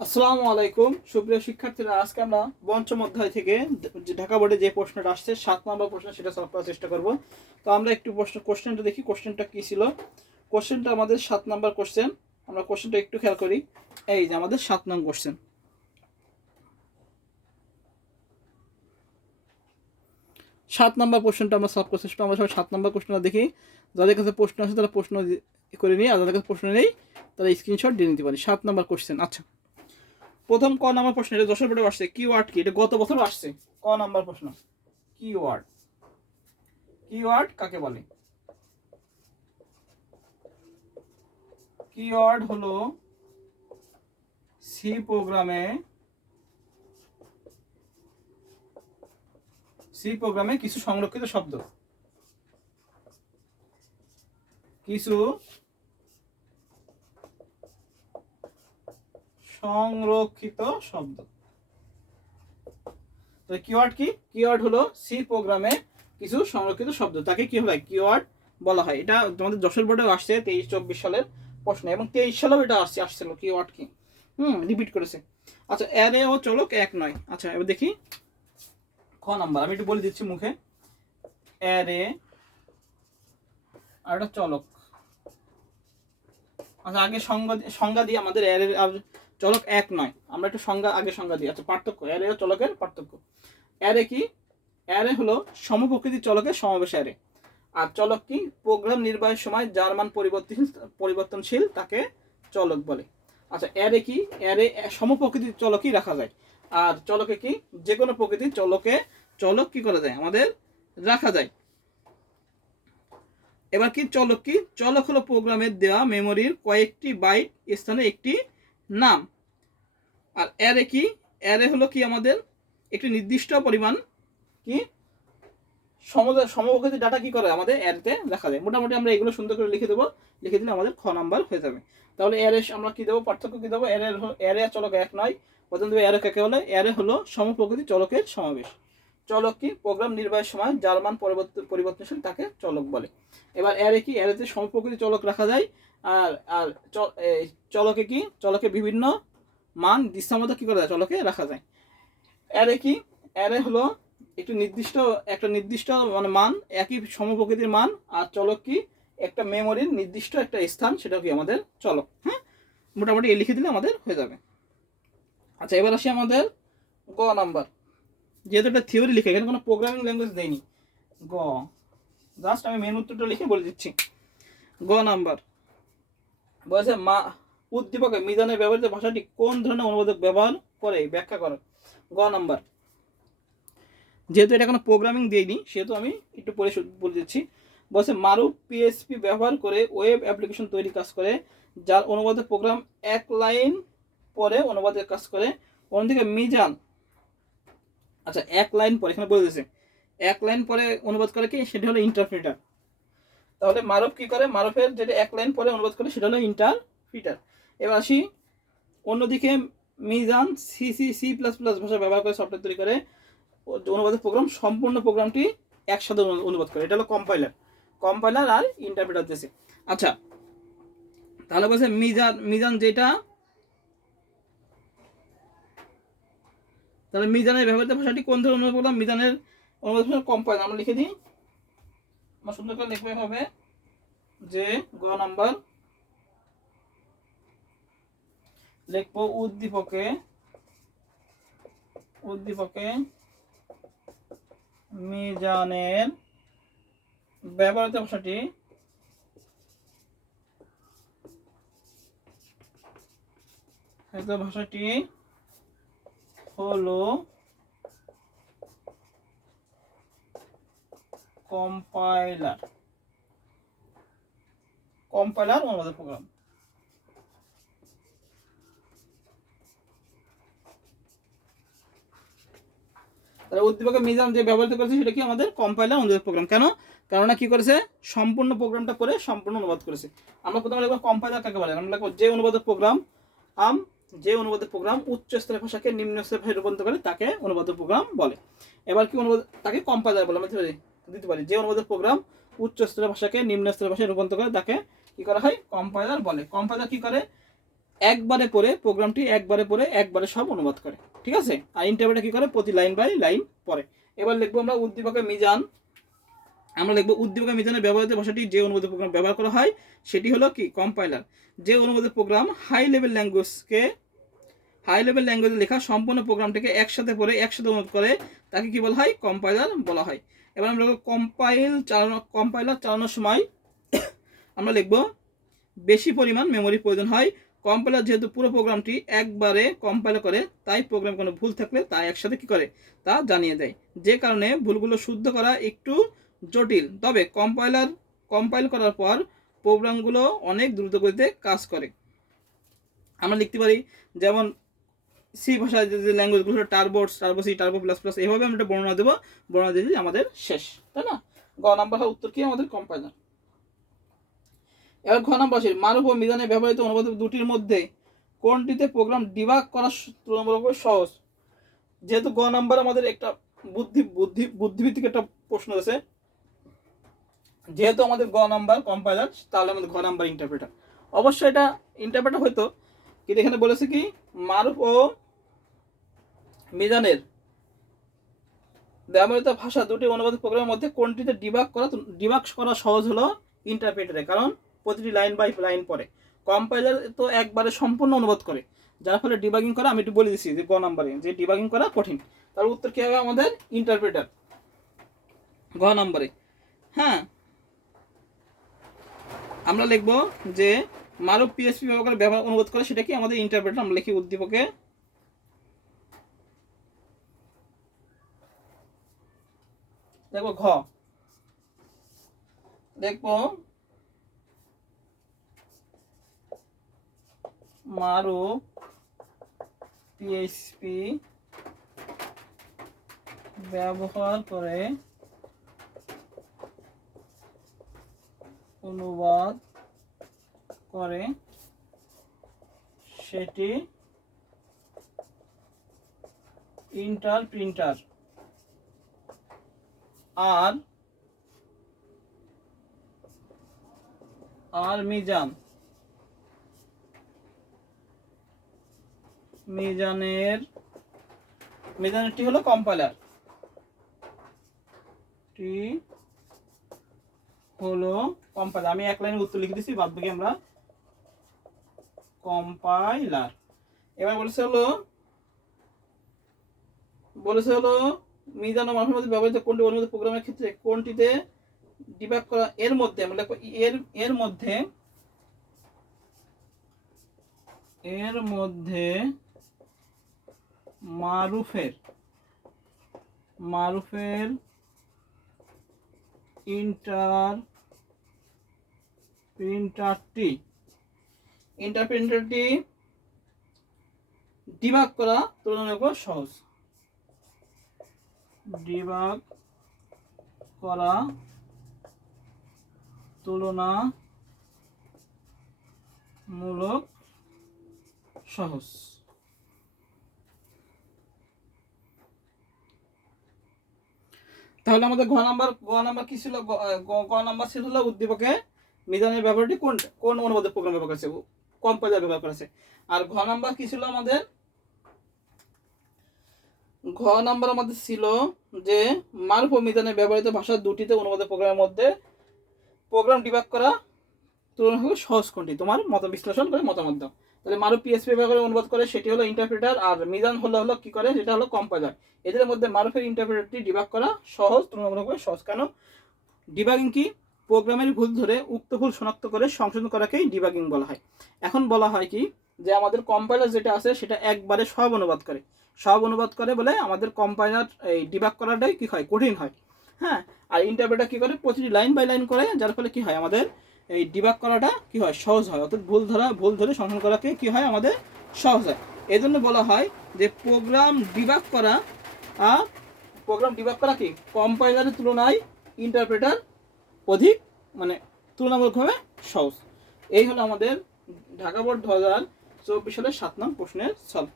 আসসালামু আলাইকুম। সুপ্রিয় শিক্ষার্থীরা, আজকে আমরা পঞ্চম অধ্যায় থেকে ঢাকা বোর্ডে যে প্রশ্নটা আসছে, সাত নম্বর প্রশ্ন সেটা সলভ করার চেষ্টা করব। তো আমরা একটু প্রশ্ন কোশ্চেনটা দেখি কোশ্চেনটা কি ছিল? কোশ্চেনটা আমাদের সাত নম্বর কোশ্চেন আমরা কোশ্চেনটা একটু খেয়াল করি। এই যে আমাদের সাত নং কোশ্চেন সাত নম্বর প্রশ্নটা আমরা সলভ করছি, আমরা সবাই সাত নম্বর কোশ্চেনটা দেখি। যাদের কাছে প্রশ্ন আছে তারা প্রশ্ন করে নিই আর যাদের কাছে প্রশ্ন নেই, তারা স্ক্রিনশট দিয়ে নিতে পারি। সাত নম্বর কোশ্চেন আচ্ছা প্রথম ক নাম্বার প্রশ্ন, এটা দশের বোর্ডে আসছে। কিওয়ার্ড কি? এটা গত বছর আসছে। ক নাম্বার প্রশ্ন? কিওয়ার্ড কিওয়ার্ড কাকে বলে? কিওয়ার্ড হলো সি প্রোগ্রামে সি প্রোগ্রামে কিছু সংরক্ষিত শব্দ। কিছু সংরক্ষিত শব্দ। তো কিওয়ার্ড কি? কিওয়ার্ড হলো সি প্রোগ্রামে কিছু সংরক্ষিত শব্দ। তাকে কি হয়? কিওয়ার্ড বলা হয়। এটা তোমাদের যশোর বোর্ডেও আসছে তেইশ চব্বিশ সালের প্রশ্ন এবং তেইশ সালেও এটা আসছে, আসছিল কিওয়ার্ড কি। হুম রিপিট করেছে। আচ্ছা অ্যারে ও চলক এক নয়। আচ্ছা এবার দেখি। খ নাম্বার, আমি একটু বলে দিচ্ছি মুখে। অ্যারে আর একটা চলক। আচ্ছা আগে সংজ্ঞা সংজ্ঞা দিয়ে আমাদের অ্যারে আর চলক এক নয়। আমরা একটু সংজ্ঞা আগে সংজ্ঞা দিই। আচ্ছা পার্থক্য। অ্যারে ও চলকের পার্থক্য। অ্যারে কি? অ্যারে হলো সমপ্রকৃতির চলকের সমাবেশ অ্যারে। আর চলক কি? প্রোগ্রাম নির্বাহের সময় যার মান পরিবর্তনশীল পরিবর্তনশীল তাকে চলক বলে। আচ্ছা অ্যারে কি? অ্যারে সমপ্রকৃতির চলকই রাখা যায়। আর চলকে কি? যে কোনো প্রকৃতির চলকে, চলক কি করা যায়? আমাদের রাখা যায়। এবার কি চলক কি? চলক হলো প্রোগ্রামের দেওয়া মেমোরির কয়েকটি বাইট স্থানে একটি নাম। আর অ্যারে কি? অ্যারে হলো কি আমাদের একটি নির্দিষ্ট পরিমাণ কি? সমপ্রকৃতির ডাটা কি করে আমাদের অ্যারেতে রাখা যায়। মোটামুটি আমরা এগুলো সুন্দর করে লিখে দেবো। লিখে দিলে আমাদের খ নাম্বার হয়ে যাবে। তাহলে অ্যারে আমরা কি দেবো? পার্থক্য কি দেবো? অ্যারে অ্যারে চলক এক নয়। প্রথম দেবো অ্যারে কাকে বলে? অ্যারে হলো সমপ্রকৃতি চলকের সমাবেশ। চলক কি? প্রোগ্রাম নির্বাহের সময় জার্মান পরিবর্তন পরিবর্তনশীল তাকে চলক বলে। এবার অ্যারে কি? অ্যারেতে সমপ্রকৃতি চলক রাখা যায়। আর আর চলকে কি? চলকে বিভিন্ন মান দৃশ্যমতো কি করা যায় চলকে রাখা যায়। অ্যারে কি? অ্যারে হলো একটু নির্দিষ্ট, একটা নির্দিষ্ট মানে মান, একই সমপ্রকৃতির মান, আর চলক কি? একটা মেমোরির নির্দিষ্ট একটা স্থান, সেটা কি আমাদের চলক হ্যাঁ? মোটামুটি এ লিখে দিলে আমাদের হয়ে যাবে। আচ্ছা এবার আসি আমাদের গ নাম্বার। যেহেতু একটা থিওরি লিখে, এখানে কোনো প্রোগ্রামিং ল্যাঙ্গুয়েজ দেয়নি গ। জাস্ট আমি মেন উত্তরটা লিখে বলে দিচ্ছি। গ নাম্বার। বলেছে মা উদ্দীপকে মিজানের ব্যবহৃত ভাষাটি কোন ধরনের অনুবাদক ব্যবহার করে? ব্যাখ্যা করো। গ নাম্বার। যেহেতু এটা কোনো প্রোগ্রামিং দিইনি, সেহেতু আমি একটু পরে বলে দিচ্ছি। বলছে, মারুফ পিএসপি ব্যবহার করে ওয়েব অ্যাপ্লিকেশন তৈরি কাজ করে, যার অনুবাদক প্রোগ্রাম এক লাইন পরে অনুবাদের কাজ করে। অন্যদিকে মিজান আচ্ছা এক লাইন পরে, এখানে বলে দিয়েছে। এক লাইন পরে অনুবাদ করে কি? সেটা হলো ইন্টারপ্রিটার তাহলে মারুফ কি করে? মারুফের যেটা এক লাইন পরে অনুবাদ করে, সেটা হলো ইন্টারপ্রিটার এবার আসি। অন্যদিকে Mizan C C C plus plus ভাষা ব্যবহার করে সফটওয়্যার তৈরি করে। অনুবাদের প্রোগ্রাম সম্পূর্ণ প্রোগ্রামটি একসাথে অনুবাদ করে। এটা হলো কম্পাইলার কম্পাইলার আর ইন্টারপ্রিটার দিয়েছে। আচ্ছা তাহলে বলছে মিজান মিজান যেটা, তাহলে মিজানের ব্যবহৃত ভাষাটি কোন ধরনের অনুবাদ করলাম মিজানের অনুবাদ ভাষা কম্পাইলার আমরা লিখে দিই। আমরা সুন্দর করে লিখবে হবে যে গ নাম্বার লিখব উদ্দীপকে উদ্দীপকে মিজানের ব্যবহৃত ভাষাটি ভাষাটি হলো কম্পাইলার কম্পাইলার অনুবাদ প্রোগ্রাম। তাহলে উদ্দীপকে মিজান যে ব্যবহৃত করেছে সেটা কি আমাদের কম্পাইলার অনুবাদ প্রোগ্রাম কেন? কেননা কি করেছে? সম্পূর্ণ প্রোগ্রামটা করে সম্পূর্ণ অনুবাদ করেছে। আমরা প্রথমে লিখব কম্পাইলার কাকে বলে? আমরা লিখব যে অনুবাদক প্রোগ্রাম আম যে অনুবাদক প্রোগ্রাম উচ্চ স্তরের ভাষাকে নিম্ন স্তরের ভাষায় রূপান্তর করে তাকে অনুবাদক প্রোগ্রাম বলে। এবার কি অনুবাদ তাকে কম্পাইলার বলে, আমরা দিতে পারি- দিতে পারি। যে অনুবাদক প্রোগ্রাম উচ্চ স্তরের ভাষাকে নিম্ন স্তরের ভাষায় রূপান্তর করে তাকে কি করা হয়? কম্পাইলার বলে। কম্পাইলার কি করে? একবারে পড়ে প্রোগ্রামটি একবারে পড়ে, একবারে সব অনুবাদ করে। ঠিক আছে? আর ইন্টারপ্রেটার কি করে? প্রতি লাইন বাই লাইন পড়ে। এবার লিখব আমরা উদ্দীপকের মিজান। আমরা লিখব উদ্দীপকের মিজানের ব্যবহৃত ভাষাটি যে অনুবাদ প্রোগ্রাম ব্যবহার করা হয়, সেটি হলো কি? কম্পাইলার যে অনুবাদ প্রোগ্রাম হাই লেভেল ল্যাঙ্গুয়েজকে হাই লেভেল ল্যাঙ্গুয়েজে লেখা সম্পূর্ণ প্রোগ্রামটিকে একসাথে পড়ে, একসাথে অনুবাদ করে, তাকে কি বলা হয়? কম্পাইলার বলা হয়। এবার আমরা কম্পাইল চালানো কম্পাইলার চালানোর সময় আমরা লিখব বেশি পরিমাণ মেমোরি প্রয়োজন হয়। কম্পাইলার যেহেতু পুরো প্রোগ্রামটি একবারে কম্পাইল করে, তাই প্রোগ্রাম কোনো ভুল থাকলে তা একসাথে কি করে? তা জানিয়ে দেয়। যে কারণে ভুলগুলো শুদ্ধ করা একটু জটিল। তবে কম্পাইলার কম্পাইল করার পর প্রোগ্রামগুলো অনেক দ্রুত গতিতে কাজ করে। আমরা লিখতে পারি, যেমন সি ভাষায় যে ল্যাঙ্গুয়েজগুলো turbos turbo C turbo plus plus এইভাবে আমরা বর্ণনা দেবো। বর্ণনা দিয়ে আমাদের শেষ, তাই না? গ নাম্বার উত্তর কি? আমাদের কম্পাইলার এবার ঘ নাম্বার আছে মানব ও মিজানে ব্যবহৃত অনুবাদ দুটির মধ্যে কোনটিতে প্রোগ্রাম ডিবাগ করা তুলনামূলকভাবে সহজ? যেহেতু গ নাম্বার আমাদের একটা বুদ্ধি বুদ্ধি বুদ্ধিভিত্তিক একটা প্রশ্ন আছে। যেহেতু আমাদের গ নাম্বার কম্পাইলার তাহলে আমাদের ঘ নাম্বার ইন্টারপ্রেটার অবশ্যই এটা ইন্টারপ্রেটার হয়তো, কিন্তু এখানে বলেছে কি মারুফ ও মিজানের ব্যবহৃত ভাষা দুটি অনুবাদ প্রোগ্রামের মধ্যে কোনটিতে ডিবাগ করা ডিবাগ করা সহজ হলো ইন্টারপ্রেটারে কারণ প্রতিটি লাইন বাই লাইন পড়ে। কম্পাইলার তো একবারে সম্পূর্ণ অনুবাদ করে। যার ফলে ডিবাগিং করা, আমি একটু বলে দিচ্ছি যে গ নাম্বারে, যে ডিবাগিং করা কঠিন। তার উত্তর কি হবে আমাদের? ইন্টারপ্রেটার গ নাম্বারে। হ্যাঁ। আমরা লিখব যে, মারুফ পিএসপি ব্যবহার ব্যবহার অনুবাদ করে, সেটা কি আমাদের ইন্টারপ্রেটার আমরা লিখি উদ্দীপকে। দেখব ঘ। দেখব মারুফ পিএইচপি ব্যবহার করে অনুবাদ করে সেটি ইন্টার প্রিন্টার। আর আর মিজান মিজানের মিজানেরটি হলো কম্পাইলার। টি হলো কম্পাইলার। আমি এক লাইনে উত্তর লিখে দিচ্ছি বাদ বাকি আমরা কম্পাইলার। এবার বলেছে হলো বলেছে হলো, মিজান ও মধ্যে ব্যবহৃত কোনটি অনুমোদিত প্রোগ্রামের ক্ষেত্রে কোনটিতে ডিবাগ করা এর মধ্যে, আমরা এর এর মধ্যে এর মধ্যে মারুফের মারুফের ইন্টার প্রিন্টারটি ইন্টার প্রিন্টারটি ডিবাগ করা তুলনামূলক সহজ। ডিবাগ করা তুলনামূলক সহজ। তাহলে আমাদের ঘ নাম্বার গ নাম্বার কি ছিল? গ- নাম্বার ছিল হলো উদ্দীপকে মিজানের ব্যবহারটি কোন কোন অনুবাদের প্রোগ্রাম ব্যবহার করেছে কম কম্পাইলার ব্যবহার করেছে আর ঘ নাম্বার কি ছিল আমাদের? ঘ নাম্বার আমাদের ছিল যে, মারুফ ও মিজানের ব্যবহৃত ভাষা দুটিতে অনুবাদের প্রোগ্রামের মধ্যে প্রোগ্রাম ডিবাগ করা তুলনামূলক সহজ কোনটি? তোমার মত বিশ্লেষণ করে মতামত দাও। তাহলে মারুফ পিএসপি করে অনুবাদ করে, সেটি হলো ইন্টারপ্রেটার আর মিজান হলো হলো কি করে? যেটা হলো কম্পাইলার এদের মধ্যে মারুফের ইন্টারপ্রেটারটি ডিবাগ করা সহজ তুলনামূলকভাবে সহজ। কেন? ডিবাগিং কি? প্রোগ্রামের ভুল ধরে উক্ত ভুল শনাক্ত করে সংশোধন করাকেই ডিবাগিং বলা হয়। এখন বলা হয় কি? যে আমাদের কম্পাইলার যেটা আছে, সেটা একবারে সব অনুবাদ করে। সব অনুবাদ করে বলে আমাদের কম্পাইলার এই ডিবাগ করাটাই কি হয়? কঠিন হয়। হ্যাঁ? আর ইন্টারপ্রেটার কি করে? প্রতিটি লাইন বাই লাইন করে, যার ফলে কি হয়? আমাদের এই ডিবাগ করাটা কি হয়? সহজ হয়। অর্থাৎ ভুল ধরা, ভুল ধরে সংশোধন করাকে কি হয়? আমাদের সহজ হয়। এই জন্য বলা হয় যে প্রোগ্রাম ডিবাগ করা প্রোগ্রাম ডিবাগ করা কি? কম্পাইলারের তুলনায় ইন্টারপ্রেটার অধিক মানে তুলনামূলকভাবে সহজ। এই হলো আমাদের ঢাকা বোর্ড দু হাজার চব্বিশ সালের সাত নং প্রশ্নের সলভ।